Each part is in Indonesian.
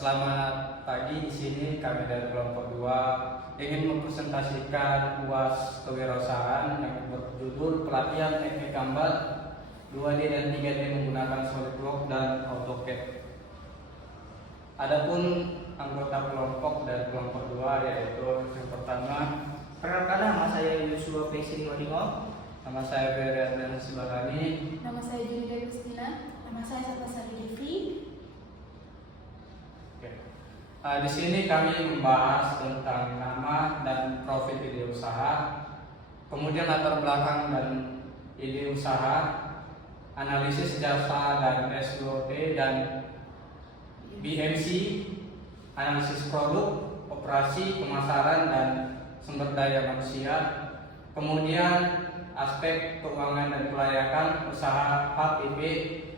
Selamat pagi. Di sini kami dari kelompok 2 ingin mempresentasikan UAS kewirausahaan yang berjudul pelatihan teknik gambar 2D dan 3D menggunakan SolidWorks dan AutoCAD. Adapun anggota kelompok dari kelompok 2 yaitu yang pertama, perkenalkan, nama saya Yosua Presiden Wadingo. nama saya Ferry dan Sibarani. Nama saya Julia Gustina. Nama saya Satasari Devi. Di sini kami membahas tentang nama dan profil ide usaha, kemudian latar belakang dan ide usaha, analisis jasa dan SWOT dan BMC, analisis produk, operasi, pemasaran dan sumber daya manusia, kemudian aspek keuangan dan kelayakan usaha HPP,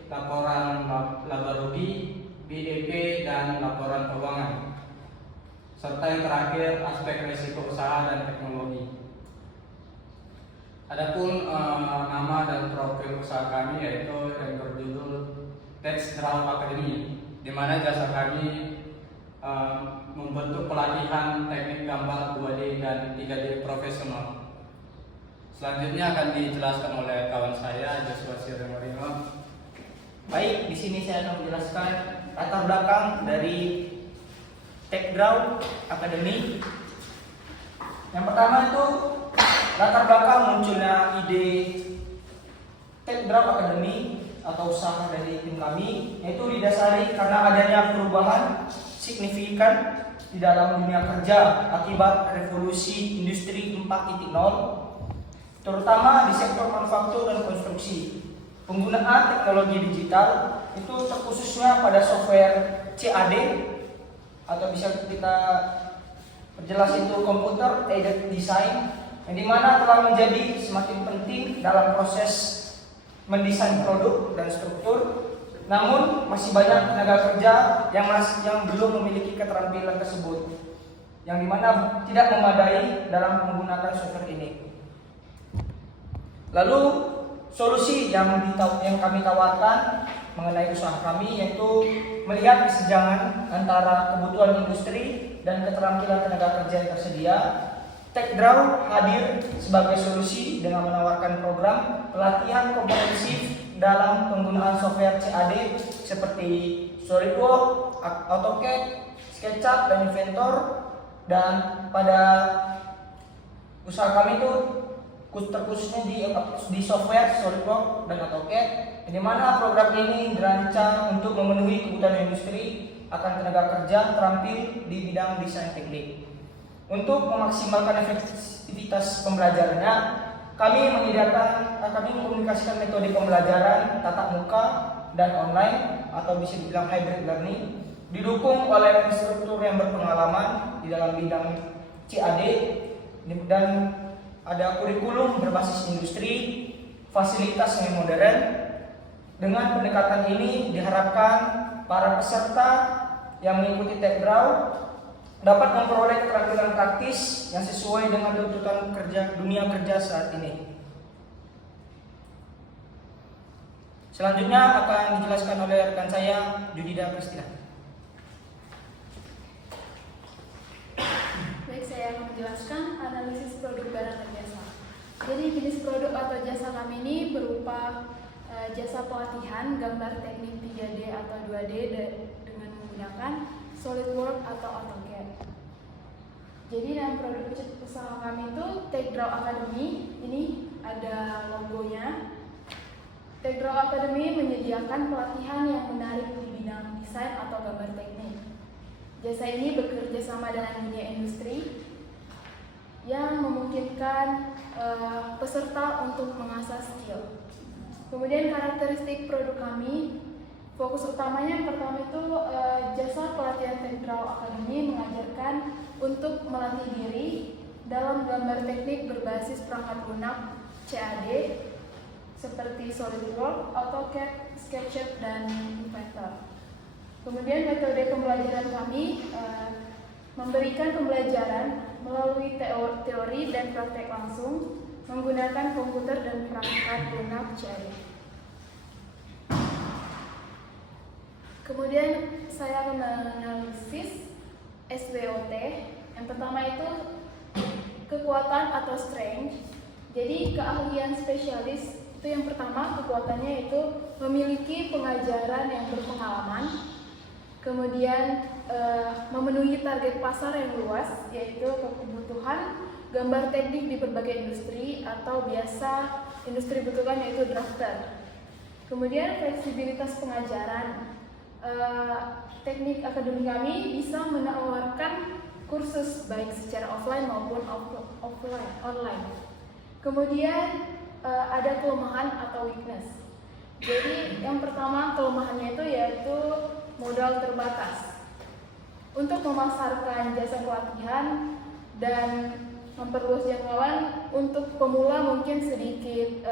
laporan laba rugi, BEP dan laporan keuangan, serta yang terakhir aspek risiko usaha dan teknologi. Adapun nama dan profil usaha kami yaitu yang berjudul TextDraw Academy, di mana jasa kami membentuk pelatihan teknik gambar 2D dan 3D profesional. Selanjutnya akan dijelaskan oleh kawan saya Joshua Siremorino. Baik, di sini saya akan menjelaskan latar belakang dari TextDraw Academy. Yang pertama itu latar belakang munculnya ide TextDraw Academy atau usaha dari tim kami, yaitu didasari karena adanya perubahan signifikan di dalam dunia kerja akibat revolusi industri 4.0, terutama di sektor manufaktur dan konstruksi. Penggunaan teknologi digital itu terkhususnya pada software CAD atau bisa kita perjelas itu computer aided design, yang dimana telah menjadi semakin penting dalam proses mendesain produk dan struktur. Namun masih banyak tenaga kerja yang belum memiliki keterampilan tersebut, yang dimana tidak memadai dalam menggunakan software ini. Lalu solusi yang kami tawarkan mengenai usaha kami yaitu melihat kesenjangan antara kebutuhan industri dan keterampilan tenaga kerja yang tersedia. TextDraw hadir sebagai solusi dengan menawarkan program pelatihan komprehensif dalam penggunaan software CAD seperti SolidWorks, AutoCAD, SketchUp, dan Inventor. Dan pada usaha kami itu terkhususnya di software SolidWorks dan AutoCAD, di mana program ini dirancang untuk memenuhi kebutuhan industri akan tenaga kerja terampil di bidang desain teknik. Untuk memaksimalkan efektivitas pembelajarannya, kami mengkomunikasikan metode pembelajaran tatap muka dan online atau bisa dibilang hybrid learning, didukung oleh instruktur yang berpengalaman di dalam bidang CAD, dan ada kurikulum berbasis industri, fasilitas yang modern. Dengan pendekatan ini diharapkan para peserta yang mengikuti TextDraw dapat memperoleh keterampilan praktis yang sesuai dengan tuntutan dunia kerja saat ini. Selanjutnya akan dijelaskan oleh rekan saya Judida Kristina. Baik, saya akan menjelaskan analisis produk barang dan jasa. Jadi jenis produk atau jasa kami ini berupa jasa pelatihan gambar teknik 3D atau 2D dengan menggunakan SolidWorks atau AutoCAD. Jadi dalam produk usaha kami itu TextDraw Academy, ini ada logonya. TextDraw Academy menyediakan pelatihan yang menarik di bidang desain atau gambar teknik. Jasa ini bekerja sama dengan dunia industri yang memungkinkan peserta untuk mengasah skill. Kemudian karakteristik produk kami, fokus utamanya yang pertama itu jasa pelatihan TextDraw Academy mengajarkan untuk melatih diri dalam gambar teknik berbasis perangkat lunak CAD seperti SolidWorks, AutoCAD, SketchUp, dan Inventor. Kemudian metode pembelajaran kami memberikan pembelajaran melalui teori dan praktek langsung menggunakan komputer dan perangkat lunak CAD. Kemudian saya akan menganalisis SWOT. Yang pertama itu kekuatan atau strength. Jadi keahlian spesialis itu yang pertama, kekuatannya itu memiliki pengajaran yang berpengalaman, kemudian memenuhi target pasar yang luas, yaitu kebutuhan gambar teknik di berbagai industri atau biasa industri butuhkan, yaitu drafter. Kemudian fleksibilitas pengajaran. Teknik akademik kami bisa menawarkan kursus baik secara offline maupun online. Kemudian ada kelemahan atau weakness. Jadi yang pertama kelemahannya itu yaitu modal terbatas. Untuk memasarkan jasa pelatihan dan memperluas jangkauan untuk pemula mungkin sedikit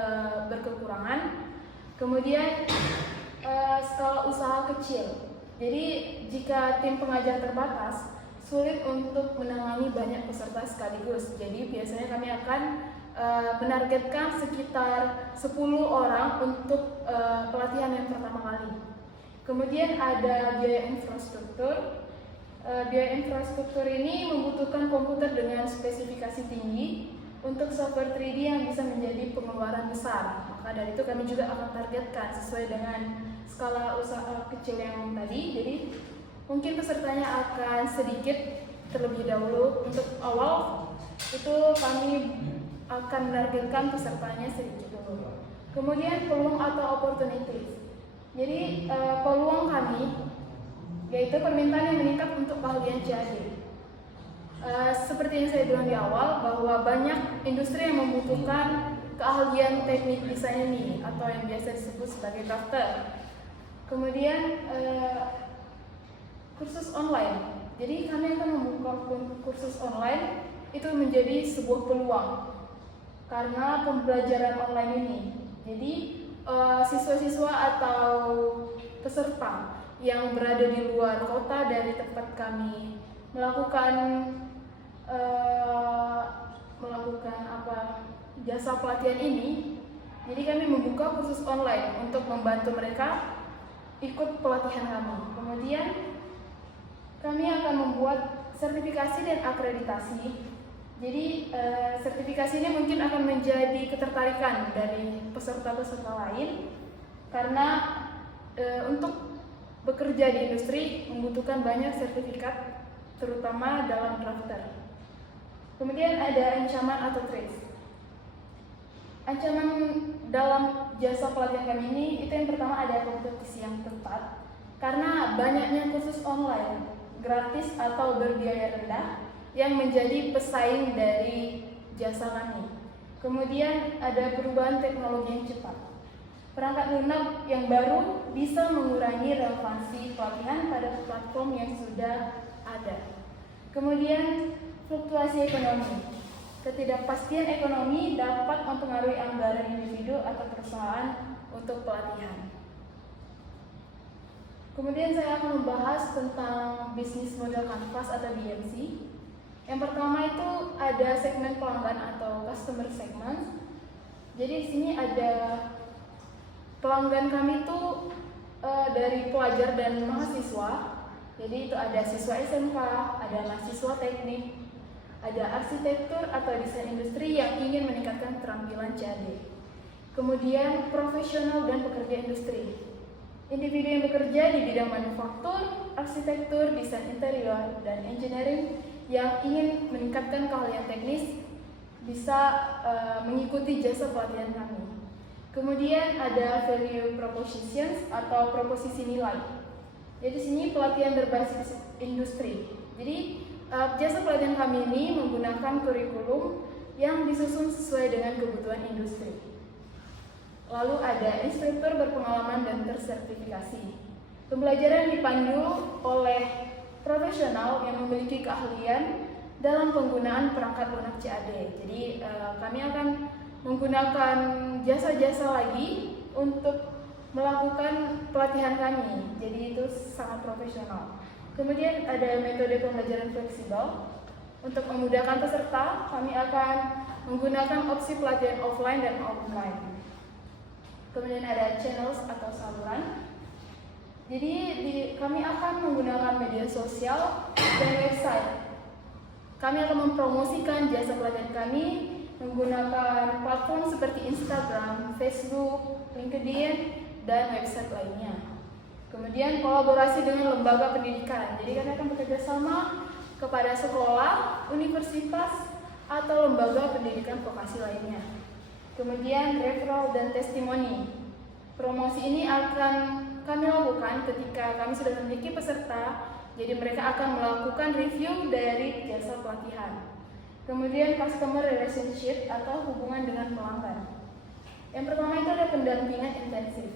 berkekurangan. Kemudian skala usaha kecil. Jadi jika tim pengajar terbatas, sulit untuk menangani banyak peserta sekaligus. Jadi biasanya kami akan menargetkan sekitar 10 orang untuk pelatihan yang pertama kali. Kemudian ada biaya infrastruktur. Biaya infrastruktur ini membutuhkan komputer dengan spesifikasi tinggi untuk software 3D yang bisa menjadi pengeluaran besar. Maka dari itu kami juga akan targetkan sesuai dengan skala usaha kecil yang tadi. Jadi mungkin pesertanya akan sedikit terlebih dahulu. Untuk awal itu kami akan menargetkan pesertanya sedikit dulu. Kemudian peluang atau opportunities. Jadi peluang kami yaitu permintaan yang meningkat untuk keahlian CAD. Seperti yang saya bilang di awal bahwa banyak industri yang membutuhkan keahlian teknik desain ini atau yang biasa disebut sebagai drafter. Kemudian kursus online. Jadi kami akan membuka kursus online itu menjadi sebuah peluang karena pembelajaran online ini. Jadi siswa-siswa atau peserta yang berada di luar kota dari tempat kami melakukan jasa pelatihan ini. Jadi kami membuka kursus online untuk membantu mereka ikut pelatihan kami. Kemudian kami akan membuat sertifikasi dan akreditasi. Jadi sertifikasi ini mungkin akan menjadi ketertarikan dari peserta-peserta lain karena untuk bekerja di industri membutuhkan banyak sertifikat, terutama dalam drafter. Kemudian ada ancaman atau threats. Ancaman dalam jasa pelatihan kami ini itu yang pertama ada kompetisi yang ketat karena banyaknya kursus online gratis atau berbiaya rendah yang menjadi pesaing dari jasa kami. Kemudian ada perubahan teknologi yang cepat. Perangkat lunak yang baru bisa mengurangi relevansi pelatihan pada platform yang sudah ada. Kemudian fluktuasi ekonomi. Ketidakpastian ekonomi dapat mempengaruhi anggaran individu atau perusahaan untuk pelatihan. Kemudian saya akan membahas tentang bisnis model kanvas atau BMC. Yang pertama itu ada segmen pelanggan atau customer segment. Jadi di sini ada pelanggan kami itu dari pelajar dan mahasiswa. Jadi itu ada siswa SMK, ada mahasiswa teknik, ada arsitektur atau desain industri yang ingin meningkatkan keterampilan CAD. Kemudian profesional dan pekerja industri. Individu yang bekerja di bidang manufaktur, arsitektur, desain interior, dan engineering yang ingin meningkatkan keahlian teknis bisa mengikuti jasa pelatihan kami. Kemudian ada value propositions atau proposisi nilai. Jadi di sini pelatihan berbasis industri. Jadi jasa pelatihan kami ini menggunakan kurikulum yang disusun sesuai dengan kebutuhan industri. Lalu ada instruktur berpengalaman dan tersertifikasi. Pembelajaran dipandu oleh profesional yang memiliki keahlian dalam penggunaan perangkat lunak CAD. Jadi kami akan menggunakan jasa-jasa lagi untuk melakukan pelatihan kami. Jadi itu sangat profesional. Kemudian ada metode pembelajaran fleksibel. Untuk memudahkan peserta, kami akan menggunakan opsi pelatihan offline dan online. Kemudian ada channels atau saluran. Jadi kami akan menggunakan media sosial dan website. Kami akan mempromosikan jasa pelatihan kami menggunakan platform seperti Instagram, Facebook, LinkedIn, dan website lainnya. Kemudian kolaborasi dengan lembaga pendidikan. Jadi kami akan bekerja sama kepada sekolah, universitas, atau lembaga pendidikan vokasi lainnya. Kemudian referral dan testimoni. Promosi ini akan kami lakukan ketika kami sudah memiliki peserta, jadi mereka akan melakukan review dari jasa pelatihan. Kemudian customer relationship atau hubungan dengan pelanggan. Yang pertama itu ada pendampingan intensif.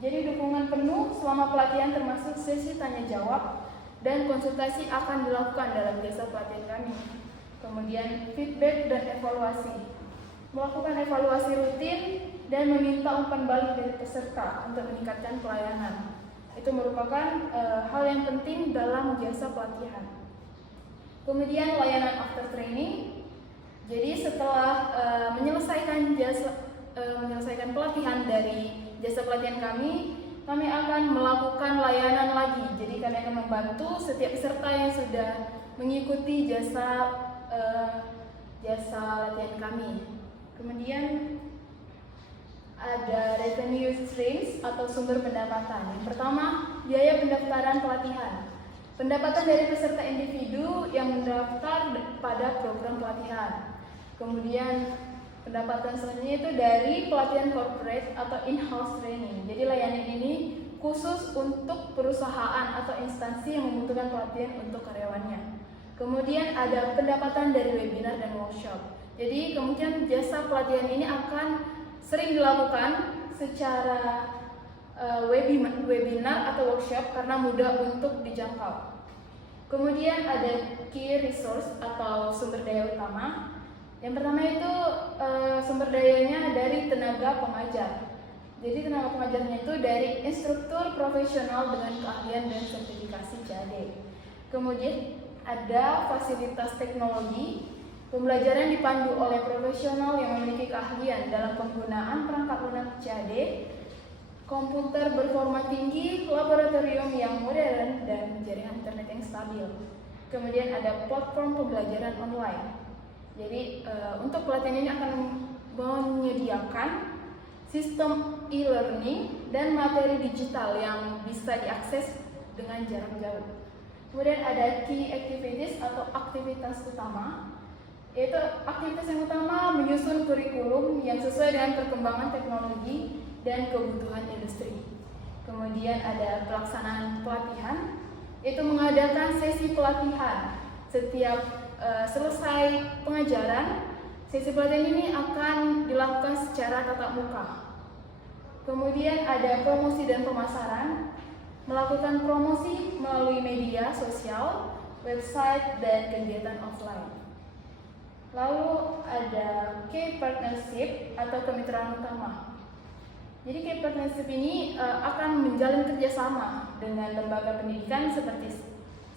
Jadi dukungan penuh selama pelatihan termasuk sesi tanya jawab dan konsultasi akan dilakukan dalam jasa pelatihan kami. Kemudian feedback dan evaluasi. Melakukan evaluasi rutin dan meminta umpan balik dari peserta untuk meningkatkan pelayanan. Itu merupakan hal yang penting dalam jasa pelatihan. Kemudian layanan after training. Jadi setelah menyelesaikan pelatihan dari jasa pelatihan kami akan melakukan layanan lagi. Jadi kami akan membantu setiap peserta yang sudah mengikuti jasa latihan kami. Kemudian ada revenue streams atau sumber pendapatan. Yang pertama, biaya pendaftaran pelatihan. Pendapatan dari peserta individu yang mendaftar pada program pelatihan. Kemudian pendapatan selanjutnya itu dari pelatihan corporate atau in-house training. Jadi layanan ini khusus untuk perusahaan atau instansi yang membutuhkan pelatihan untuk karyawannya. Kemudian ada pendapatan dari webinar dan workshop. Jadi kemungkinan jasa pelatihan ini akan sering dilakukan secara webinar atau workshop karena mudah untuk dijangkau. Kemudian ada key resource atau sumber daya utama. Yang pertama itu sumber dayanya dari tenaga pengajar. Jadi tenaga pengajarnya itu dari instruktur profesional dengan keahlian dan sertifikasi CAD. Kemudian ada fasilitas teknologi. Pembelajaran dipandu oleh profesional yang memiliki keahlian dalam penggunaan perangkat lunak CAD, komputer berformat tinggi, laboratorium yang modern, dan jaringan internet yang stabil. Kemudian ada platform pembelajaran online. Jadi untuk pelatihan ini akan menyediakan sistem e-learning dan materi digital yang bisa diakses dengan jarak jauh. Kemudian ada key activities atau aktivitas utama. Yaitu aktivitas yang utama menyusun kurikulum yang sesuai dengan perkembangan teknologi dan kebutuhan industri. Kemudian ada pelaksanaan pelatihan, yaitu mengadakan sesi pelatihan. Setiap selesai pengajaran, sesi pelatihan ini akan dilakukan secara tatap muka. Kemudian ada promosi dan pemasaran, melakukan promosi melalui media sosial, website, dan kegiatan offline. Lalu ada key partnership atau kemitraan utama. Jadi key partnership ini akan menjalin kerjasama dengan lembaga pendidikan seperti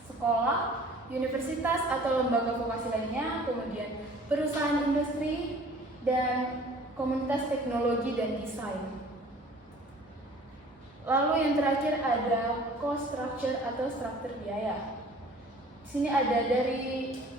sekolah, universitas atau lembaga vokasi lainnya, kemudian perusahaan industri dan komunitas teknologi dan desain. Lalu yang terakhir ada cost structure atau struktur biaya. Di sini ada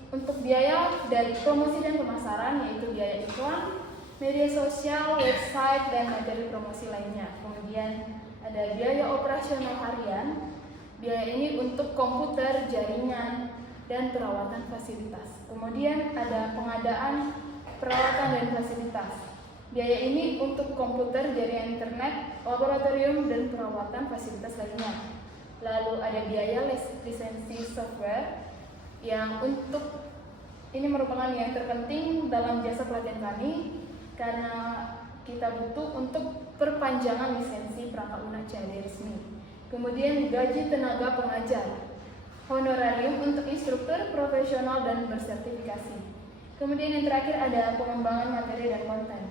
untuk biaya dari promosi dan pemasaran, yaitu biaya iklan, media sosial, website, dan materi promosi lainnya. Kemudian ada biaya operasional harian. Biaya ini untuk komputer, jaringan, dan perawatan fasilitas. Kemudian ada pengadaan peralatan dan fasilitas. Biaya ini untuk komputer, jaringan internet, laboratorium, dan perawatan fasilitas lainnya. Lalu ada biaya lisensi software yang ini merupakan yang terpenting dalam jasa pelatihan kami karena kita butuh untuk perpanjangan lisensi perangkat lunak CAD resmi. Kemudian gaji tenaga pengajar, honorarium untuk instruktur profesional dan bersertifikasi. Kemudian yang terakhir ada pengembangan materi dan konten.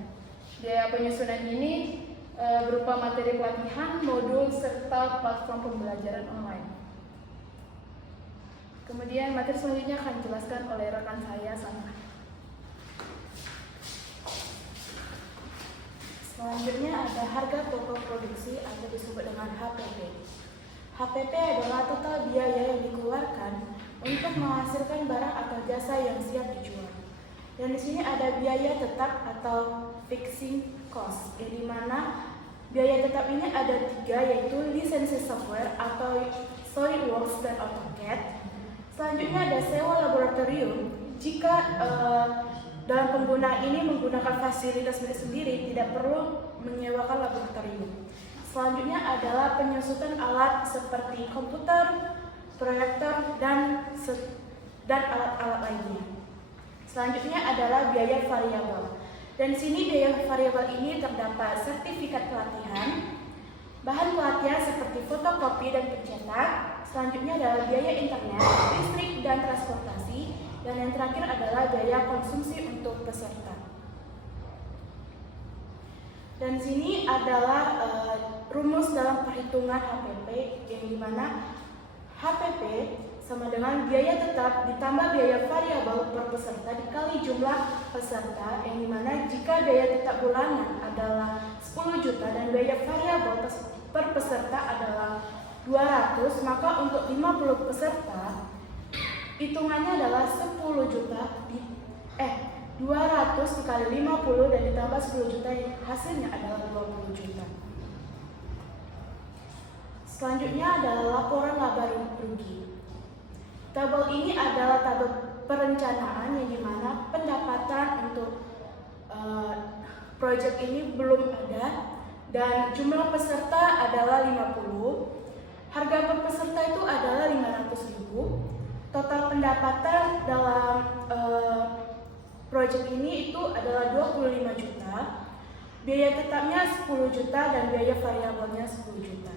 Biaya penyusunan ini berupa materi pelatihan, modul, serta platform pembelajaran online. Kemudian materi selanjutnya akan dijelaskan oleh rekan saya, Sandra. Selanjutnya ada harga pokok produksi atau disebut dengan HPP. HPP adalah total biaya yang dikeluarkan untuk menghasilkan barang atau jasa yang siap dijual. Dan di sini ada biaya tetap atau fixing cost, yang dimana biaya tetap ini ada 3, yaitu lisensi software atau SolidWorks dan AutoCAD. Selanjutnya ada sewa laboratorium. Jika dalam penggunaan ini menggunakan fasilitas milik sendiri, tidak perlu menyewakan laboratorium. Selanjutnya adalah penyusutan alat seperti komputer, proyektor, dan alat-alat lainnya. Selanjutnya adalah biaya variabel. Dan di sini biaya variabel ini terdapat sertifikat pelatihan, bahan pelatihan seperti fotokopi dan pencetak. Selanjutnya adalah biaya internet, listrik, dan transportasi. Dan yang terakhir adalah biaya konsumsi untuk peserta. Dan sini adalah rumus dalam perhitungan HPP, yang dimana HPP sama dengan biaya tetap ditambah biaya variabel per peserta dikali jumlah peserta, yang dimana jika biaya tetap bulanan adalah 10 juta dan biaya variabel per peserta adalah 200, maka untuk 50 peserta hitungannya adalah 10 juta 200 dikali 50 dan ditambah 10 juta, yang hasilnya adalah 20 juta. Selanjutnya adalah laporan laba rugi. Tabel ini adalah tabel perencanaan, yang dimana pendapatan untuk proyek ini belum ada dan jumlah peserta adalah 50. Harga per peserta itu adalah 500.000. Total pendapatan dalam proyek ini itu adalah 25 juta. Biaya tetapnya 10 juta dan biaya variabelnya 10 juta.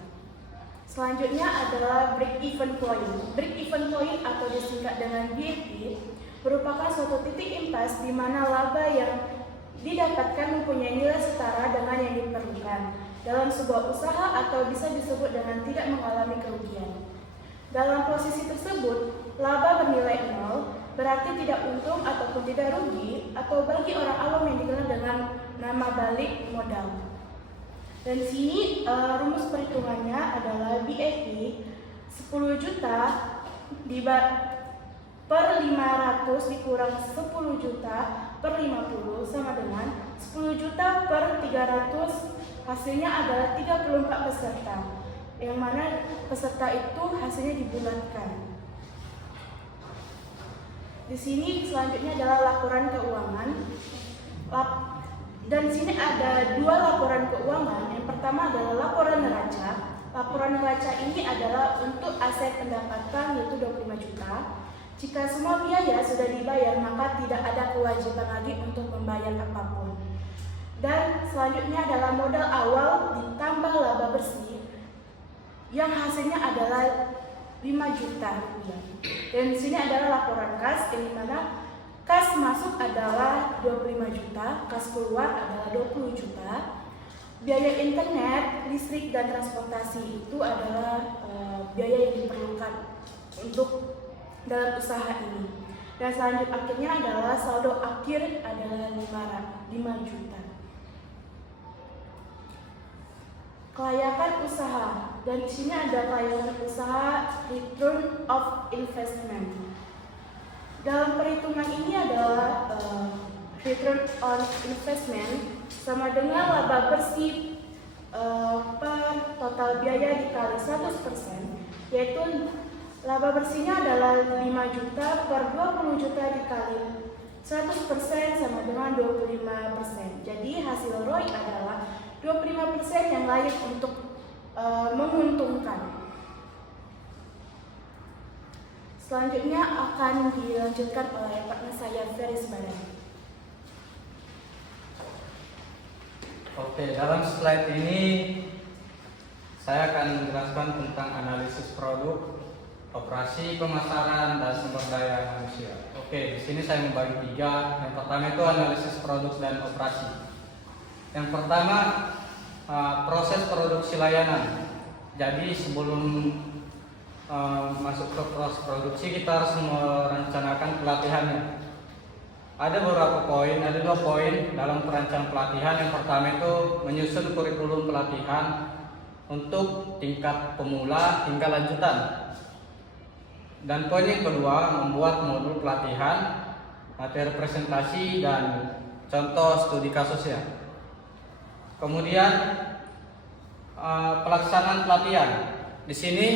Selanjutnya adalah break even point. Break even point atau disingkat dengan BEP merupakan suatu titik impas di mana laba yang didapatkan mempunyai nilai setara dengan yang diperlukan dalam sebuah usaha atau bisa disebut dengan tidak mengalami kerugian. Dalam posisi tersebut, laba bernilai 0 berarti tidak untung ataupun tidak rugi, atau bagi orang awam yang dikenal dengan nama balik modal. Dan di sini rumus perhitungannya adalah BEP 10 juta per 500 dikurang 10 juta per 50 sama dengan 10 juta per 300, hasilnya adalah 34 peserta, yang mana peserta itu hasilnya dibulatkan. Di sini selanjutnya adalah laporan keuangan. Dan di sini ada 2 laporan keuangan. Yang pertama adalah laporan neraca. Laporan neraca ini adalah untuk aset pendapatan, yaitu 25 juta. Jika semua biaya sudah dibayar, maka tidak ada kewajiban lagi untuk membayar apapun. Dan selanjutnya adalah modal awal ditambah laba bersih, yang hasilnya adalah 5 juta rupiah. Dan di sini adalah laporan kas, yang dimana kas masuk adalah 25 juta, kas keluar adalah 20 juta. Biaya internet, listrik, dan transportasi itu adalah biaya yang diperlukan untuk dalam usaha ini. Dan selanjutnya akhirnya adalah saldo akhir adalah 5 juta. Kelayakan usaha, dan di sini ada kelayakan usaha return of investment. Dalam perhitungan ini adalah return on investment sama dengan laba bersih per total biaya dikali 100%, yaitu laba bersihnya adalah 5 juta per 20 juta dikali 100% sama dengan 25%. Jadi hasil ROI adalah 25% yang layak untuk menguntungkan. Selanjutnya akan dilanjutkan oleh partner saya, Feris Badan. Oke, dalam slide ini saya akan menjelaskan tentang analisis produk, operasi, pemasaran, dan sumber daya manusia. Oke, di sini saya membagi 3. Yang pertama itu analisis produk dan operasi. Yang pertama, proses produksi layanan. Jadi sebelum masuk ke proses produksi, kita harus merencanakan pelatihannya. Ada beberapa poin, ada 2 poin dalam perencanaan pelatihan. Yang pertama itu menyusun kurikulum pelatihan. untuk tingkat pemula hingga lanjutan. Dan poin yang kedua, membuat modul pelatihan, materi presentasi, dan contoh studi kasusnya. Kemudian pelaksanaan pelatihan. Di sini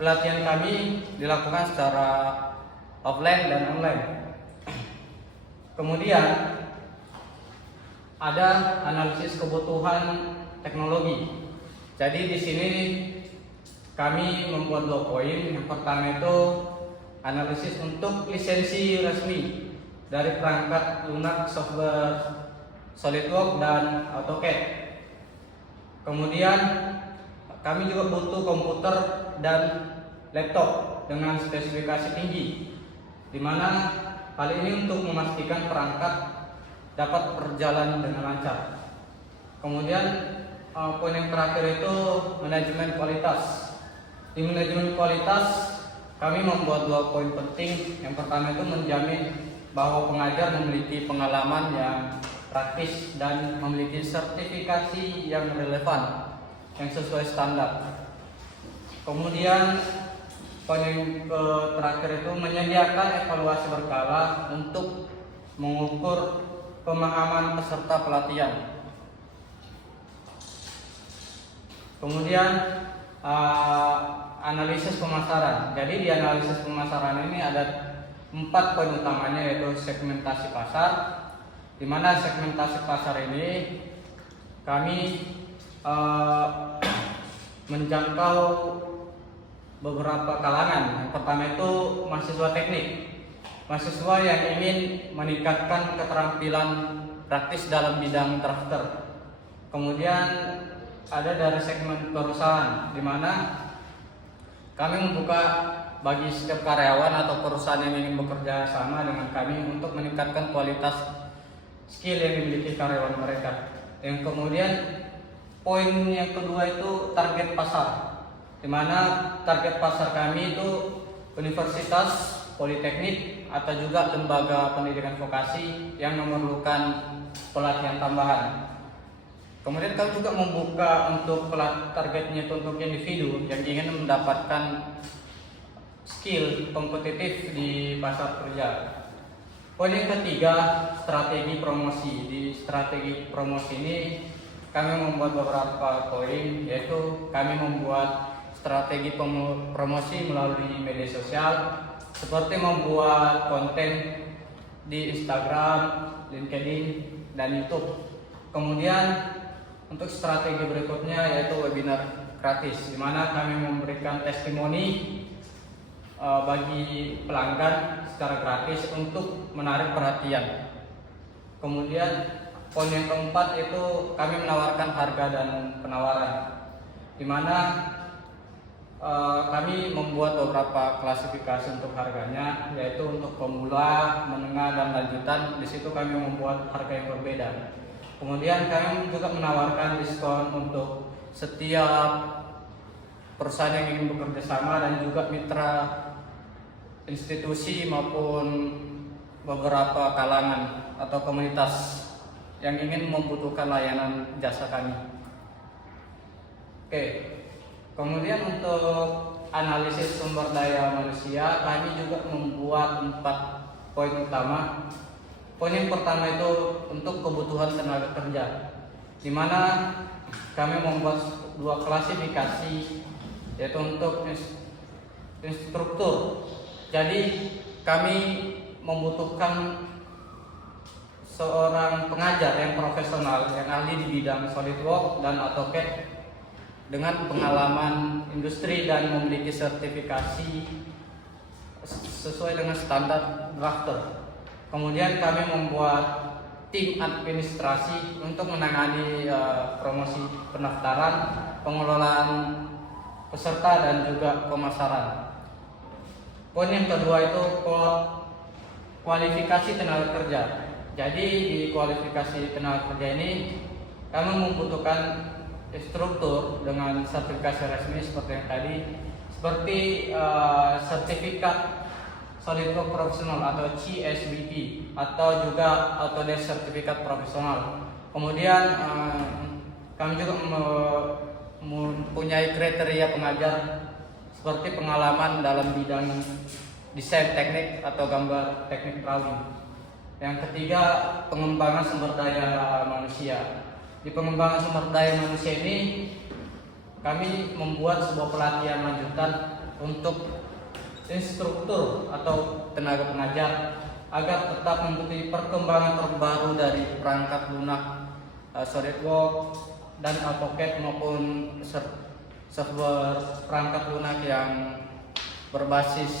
pelatihan kami dilakukan secara offline dan online. Kemudian ada analisis kebutuhan teknologi. Jadi di sini kami membuat 2 poin. Yang pertama itu analisis untuk lisensi resmi dari perangkat lunak software SolidWorks dan AutoCAD. Kemudian kami juga butuh komputer dan laptop dengan spesifikasi tinggi, di mana hal ini untuk memastikan perangkat dapat berjalan dengan lancar. Kemudian poin yang terakhir itu manajemen kualitas. Di manajemen kualitas kami membuat 2 poin penting. Yang pertama itu menjamin bahwa pengajar memiliki pengalaman yang praktis dan memiliki sertifikasi yang relevan yang sesuai standar. Kemudian poin yang terakhir itu menyediakan evaluasi berkala untuk mengukur pemahaman peserta pelatihan. Kemudian analisis pemasaran. Jadi di analisis pemasaran ini ada 4 poin utamanya, yaitu segmentasi pasar, di mana segmentasi pasar ini kami menjangkau beberapa kalangan. Yang pertama itu mahasiswa teknik, mahasiswa yang ingin meningkatkan keterampilan praktis dalam bidang drafter. Kemudian ada dari segmen perusahaan, di mana kami membuka bagi setiap karyawan atau perusahaan yang ingin bekerja sama dengan kami untuk meningkatkan kualitas skill yang dimiliki karyawan mereka. Yang kemudian poin yang kedua itu target pasar, di mana target pasar kami itu universitas, politeknik, atau juga lembaga pendidikan vokasi yang memerlukan pelatihan tambahan. Kemudian kami juga membuka untuk targetnya untuk individu yang ingin mendapatkan skill kompetitif di pasar kerja. Poin yang ketiga, strategi promosi. Di strategi promosi ini kami membuat beberapa poin, yaitu kami membuat strategi promosi melalui media sosial, seperti membuat konten di Instagram, LinkedIn, dan YouTube. Kemudian untuk strategi berikutnya yaitu webinar gratis, di mana kami memberikan testimoni bagi pelanggan secara gratis untuk menarik perhatian. Kemudian poin yang keempat itu kami menawarkan harga dan penawaran, di mana kami membuat beberapa klasifikasi untuk harganya, yaitu untuk pemula, menengah, dan lanjutan. Di situ kami membuat harga yang berbeda. Kemudian kami juga menawarkan diskon untuk setiap perusahaan yang ingin bekerja sama dan juga mitra institusi maupun beberapa kalangan atau komunitas yang ingin membutuhkan layanan jasa kami. Oke. Kemudian untuk analisis sumber daya manusia, kami juga membuat 4 poin utama. Poin yang pertama itu untuk kebutuhan tenaga kerja, di mana kami membuat 2 klasifikasi, yaitu untuk instruktur. Jadi kami membutuhkan seorang pengajar yang profesional, yang ahli di bidang SolidWorks dan AutoCAD dengan pengalaman industri dan memiliki sertifikasi sesuai dengan standar drafter. Kemudian kami membuat tim administrasi untuk menangani promosi pendaftaran, pengelolaan peserta, dan juga pemasaran. Poin yang kedua itu kualifikasi tenaga kerja. Jadi di kualifikasi tenaga kerja ini kami membutuhkan instruktur dengan sertifikasi resmi seperti yang tadi, seperti sertifikat SolidWorks Profesional atau CSBP, atau juga Autodesk Sertifikat Profesional. Kemudian kami juga mempunyai kriteria pengajar seperti pengalaman dalam bidang desain teknik atau gambar teknik drawing. Yang ketiga, pengembangan sumber daya manusia. Di pengembangan sumber daya manusia ini kami membuat sebuah pelatihan lanjutan untuk instruktur atau tenaga pengajar agar tetap mengikuti perkembangan terbaru dari perangkat lunak SolidWorks dan AutoCAD maupun server perangkat lunak yang berbasis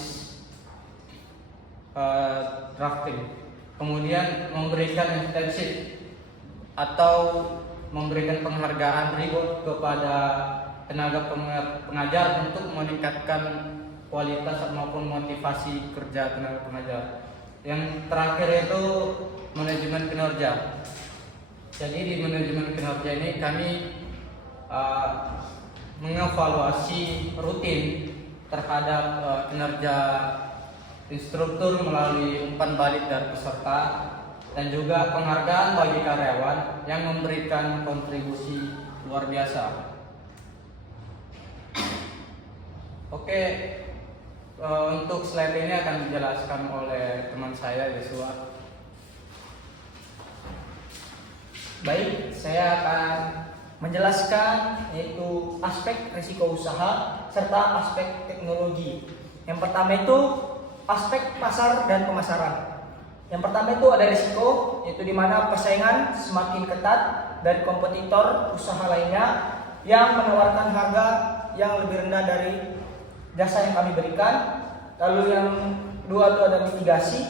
drafting. Kemudian memberikan intensif atau memberikan penghargaan reward kepada tenaga pengajar untuk meningkatkan kualitas maupun motivasi kerja tenaga pengajar. Yang terakhir itu manajemen kinerja. Jadi di manajemen kinerja ini kami mengevaluasi rutin terhadap kinerja instruktur melalui umpan balik dari peserta dan juga penghargaan bagi karyawan yang memberikan kontribusi luar biasa. Oke, untuk slide ini akan dijelaskan oleh teman saya Yosua. Baik, saya akan menjelaskan yaitu aspek risiko usaha serta aspek teknologi. Yang pertama itu aspek pasar dan pemasaran. Yang pertama itu ada risiko, yaitu di mana persaingan semakin ketat dari kompetitor usaha lainnya yang menawarkan harga yang lebih rendah dari jasa yang kami berikan. Lalu yang kedua itu ada mitigasi,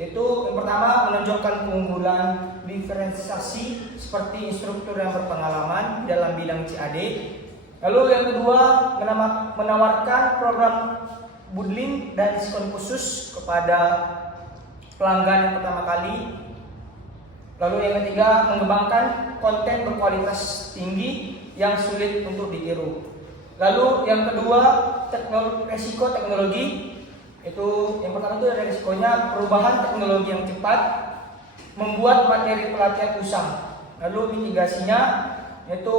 yaitu yang pertama menonjolkan keunggulan diferensiasi seperti instruktur yang berpengalaman dalam bidang CAD. Lalu yang kedua menawarkan program bundling dan diskon khusus kepada pelanggan yang pertama kali. Lalu yang ketiga mengembangkan konten berkualitas tinggi yang sulit untuk ditiru. Lalu yang kedua resiko teknologi, itu yang pertama itu ada risikonya perubahan teknologi yang cepat membuat materi pelatihan usang. Lalu mitigasinya yaitu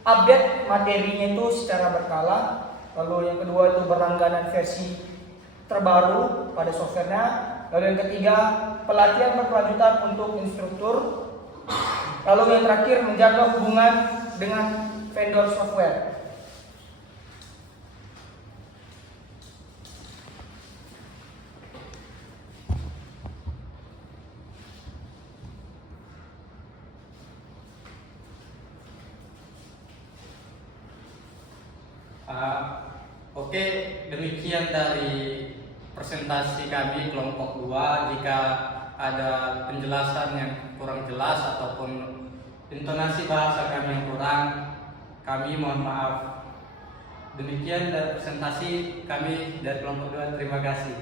update materinya itu secara berkala. Lalu yang kedua itu berlangganan versi terbaru pada softwarenya. Lalu yang ketiga pelatihan berkelanjutan untuk instruktur. Lalu yang terakhir menjaga hubungan dengan vendor software. Oke, demikian dari presentasi kami kelompok 2. Jika ada penjelasan yang kurang jelas ataupun intonasi bahasa kami yang kurang, kami mohon maaf. Demikian dari presentasi kami dari kelompok 2. Terima kasih.